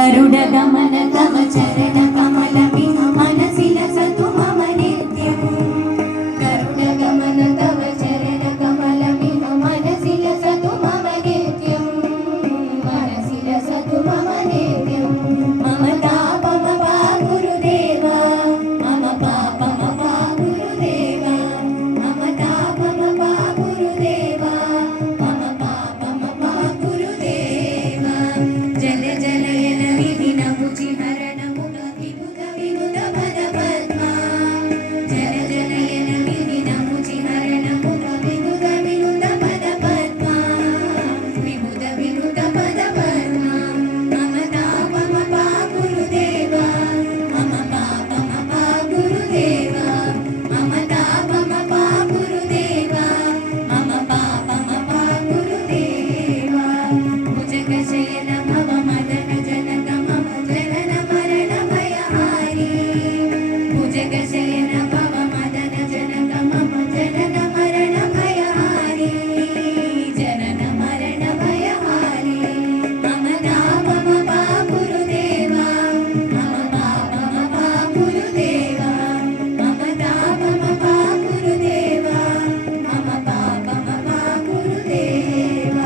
गरुडगमन तव चरणकमलमिह मनसि लसतु मम नित्यम् गरुडगमन तव चरणकमलमिह मनसि लसतु मम नित्यम् मनसि लसतु मम नित्यम् मम तापमपा गुरुदेव मम पापमपा गुरुदेव मम तापमपा गुरुदेव मम पापमपा गुरुदेव जल जलयन विधिन भुजिहरण मुख विबुध विबुध पद पद्मा जल जलयन विधिन भुजिहरण मुख विबुध विबुध पद पद्मा विबुध विबुध पद पद्मा मम तापमपा गुरुदेव मम पापमपा गुरुदेव मम तापमपा गुरुदेव मम पापमपा गुरुदेव भुजगशयन भव मदन जनक मम जनन मरण भयहारी भुजगशयन भव मदन जनक मम जनन मरण भयहारी जनन मरण भयहारी मम तापमपा गुरुदेव मम पापमपा गुरुदेव मम तापमपा गुरुदेव मम पापमपा गुरुदेव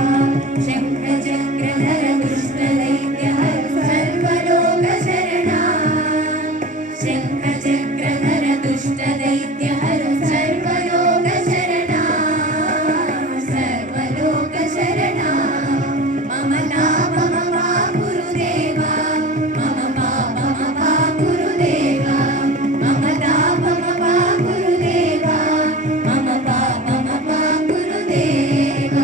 शङ्ख चक्रधर दुष्टदैत्यहर सर्वलोकशरणा शङ्ख चक्रधर दुष्टदैत्यहर सर्वलोकशरणा सर्वलोकशरणा मम तापमपा गुरुदेव मम पापमपा गुरुदेव मम तापमपा गुरुदेव मम पापमपा गुरुदेव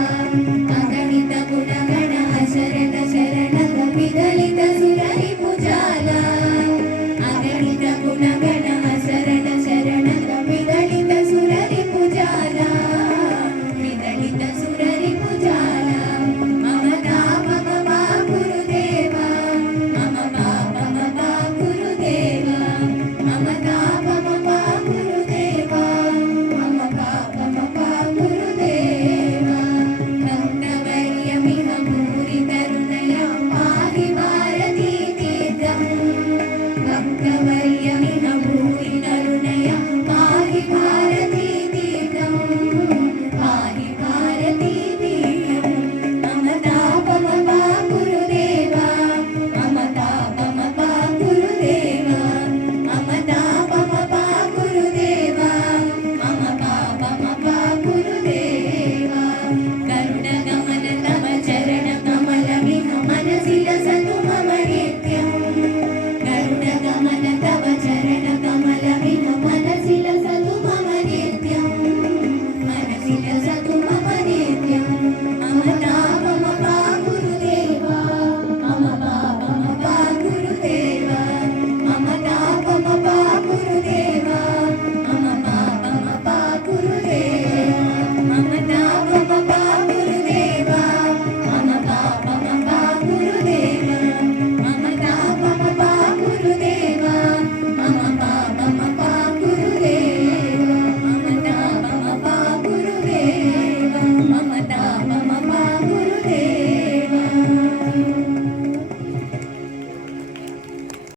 अगणित गुणगण शरण शरणद विदलित सुररि भुजाला अगणित गुणगण शरण शरणद विदलित सुररि भुजाला विदलित सुररि भुजाला मम तापमपा गुरुदेव मम पापमपा गुरुदेव मम तापमपा गुरुदेव मम पापमपा गुरुदेव भक्तवर्यमिह भूरि करुणया पाहि भारती तीर्थम् भक्तवर्यमिह भूरि करुणया पाहि भारती तीर्थम् पाहि भारती तीर्थम् मम तापमपा गुरुदेव मम तापमपा गुरुदेव मम तापमपा गुरुदेव मम पापमपा गुरुदेव गरुडगमन तव चरणकमलमिह मनसि लसतु